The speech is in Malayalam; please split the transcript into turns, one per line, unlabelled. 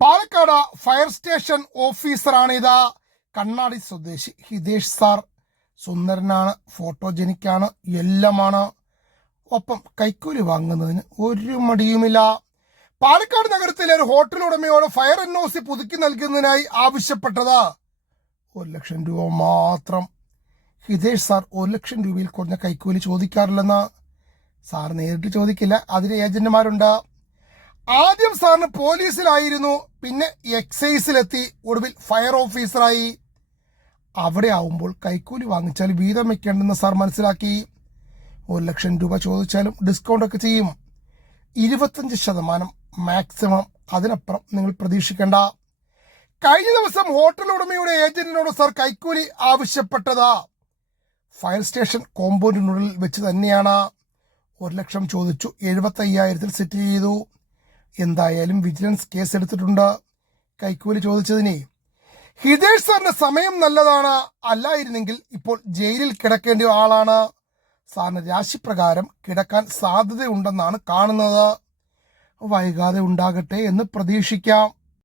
പാലക്കാട് ഫയർ സ്റ്റേഷൻ ഓഫീസറാണ് ഇത്. കണ്ണാടി സ്വദേശി ഹിതേഷ് സാർ. സുന്ദരനാണ് ഫോട്ടോജനിക്കാണ് എല്ലാമാണ്. ഒപ്പം കൈക്കൂലി വാങ്ങുന്നതിന് ഒരു മടിയുമില്ല. പാലക്കാട് നഗരത്തിലെ ഒരു ഹോട്ടൽ ഉടമയോട് ഫയർ എൻ ഒ സി പുതുക്കി നൽകുന്നതിനായി ആവശ്യപ്പെട്ടത് ഒരു ലക്ഷം രൂപ മാത്രം. ഹിതേഷ് സാർ ഒരു ലക്ഷം രൂപയിൽ കുറഞ്ഞ കൈക്കൂലി ചോദിക്കാറില്ലെന്ന് സാർ നേരിട്ട് ചോദിക്കില്ല. അതിന് ഏജന്റുമാരുണ്ട്. ആദ്യം സാറിന് പോലീസിലായിരുന്നു പിന്നെ എക്സൈസിലെത്തി ഒടുവിൽ ഫയർ ഓഫീസറായി. അവിടെ ആവുമ്പോൾ കൈക്കൂലി വാങ്ങിച്ചാൽ വീതം വെക്കേണ്ടെന്ന് സാർ മനസ്സിലാക്കി. ഒരു ലക്ഷം രൂപ ചോദിച്ചാലും ഡിസ്കൗണ്ട് ഒക്കെ ചെയ്യും. ഇരുപത്തഞ്ച് ശതമാനം മാക്സിമം അതിനപ്പുറം നിങ്ങൾ പ്രതീക്ഷിക്കേണ്ട. കഴിഞ്ഞ ദിവസം ഹോട്ടൽ ഉടമയുടെ ഏജന്റിനോട് സാർ കൈക്കൂലി ആവശ്യപ്പെട്ടതാ. ഫയർ സ്റ്റേഷൻ കോമ്പൗണ്ടിനുള്ളിൽ വെച്ച് തന്നെയാണ്. ഒരു ലക്ഷം ചോദിച്ചു എഴുപത്തി സെറ്റ് ചെയ്തു. എന്തായാലും വിജിലൻസ് കേസ് എടുത്തിട്ടുണ്ട് കൈക്കൂലി ചോദിച്ചതിനെ. ഹിതേഷ് സാറിന്റെ സമയം നല്ലതാണ് അല്ലായിരുന്നെങ്കിൽ ഇപ്പോൾ ജയിലിൽ കിടക്കേണ്ട ആളാണ്. സാറിന് രാശിപ്രകാരം കിടക്കാൻ സാധ്യതയുണ്ടെന്നാണ് കാണുന്നത്. വൈകാതെ ഉണ്ടാകട്ടെ എന്ന് പ്രതീക്ഷിക്കാം.